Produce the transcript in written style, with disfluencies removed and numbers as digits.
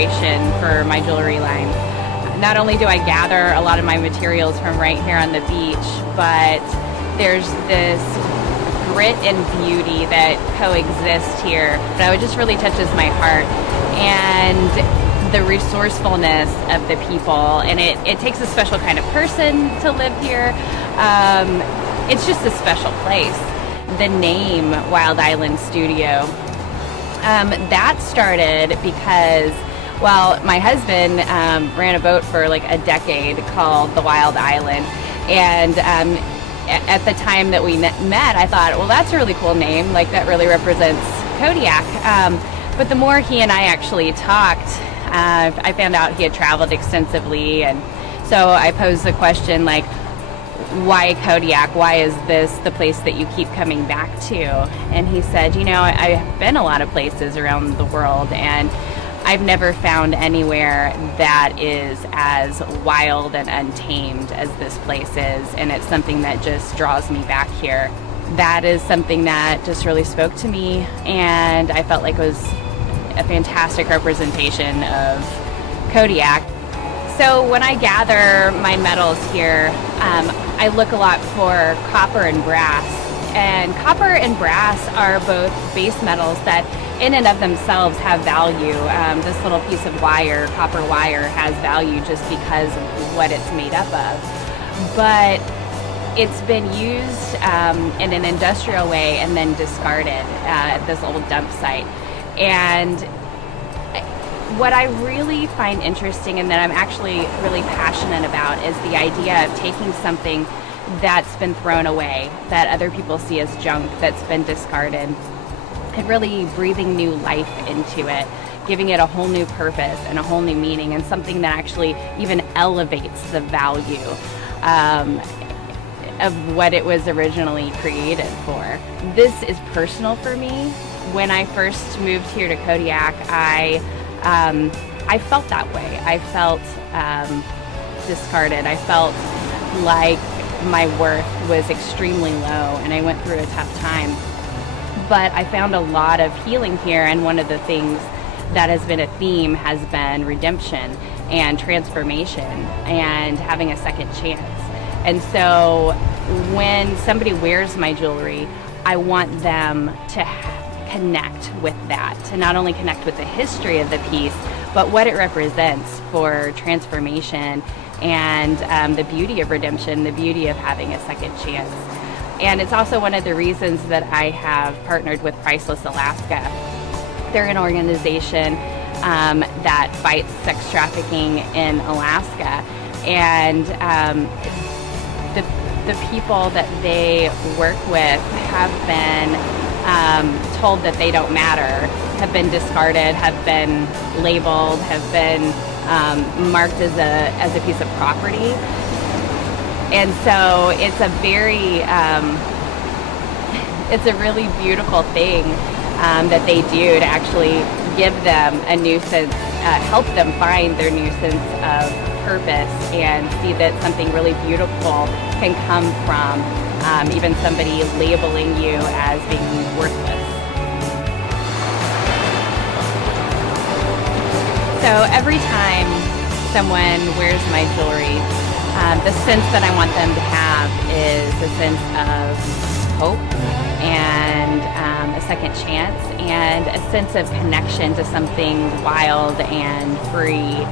inspiration for my jewelry line. Not only do I gather a lot of my materials from right here on the beach, but there's this grit and beauty that coexist here that just really touches my heart. And the resourcefulness of the people, and it takes a special kind of person to live here. It's just a special place. The name Wild Island Studio, that started because, well, my husband ran a boat for like a decade called the Wild Island, and at the time that we met, I thought, well, that's a really cool name, like that really represents Kodiak. But the more he and I actually talked, I found out he had traveled extensively, and so I posed the question, like, why Kodiak? Why is this the place that you keep coming back to? And he said, you know, I've been a lot of places around the world, and I've never found anywhere that is as wild and untamed as this place is, and it's something that just draws me back here. That is something that just really spoke to me, and I felt like it was a fantastic representation of Kodiak. So when I gather my metals here, I look a lot for copper and brass. And copper and brass are both base metals that in and of themselves have value. This little piece of wire, copper wire, has value just because of what it's made up of. But it's been used in an industrial way and then discarded at this old dump site. And what I really find interesting and that I'm actually really passionate about is the idea of taking something that's been thrown away, that other people see as junk, that's been discarded, and really breathing new life into it, giving it a whole new purpose and a whole new meaning, and something that actually even elevates the value of what it was originally created for. This is personal for me. When I first moved here to Kodiak, I felt that way. I felt discarded. I felt like my worth was extremely low, and I went through a tough time. But I found a lot of healing here, and one of the things that has been a theme has been redemption and transformation and having a second chance. And so when somebody wears my jewelry, I want them to connect with that, to not only connect with the history of the piece, but what it represents for transformation and the beauty of redemption, the beauty of having a second chance. And it's also one of the reasons that I have partnered with Priceless Alaska. They're an organization that fights sex trafficking in Alaska, and the people that they work with have been told that they don't matter, have been discarded, have been labeled, have been marked as a piece of property. And so it's a very, it's a really beautiful thing that they do to actually give them a new sense, help them find their new sense of purpose and see that something really beautiful can come from even somebody labeling you as being worthless. So every time someone wears my jewelry, the sense that I want them to have is a sense of hope and a second chance and a sense of connection to something wild and free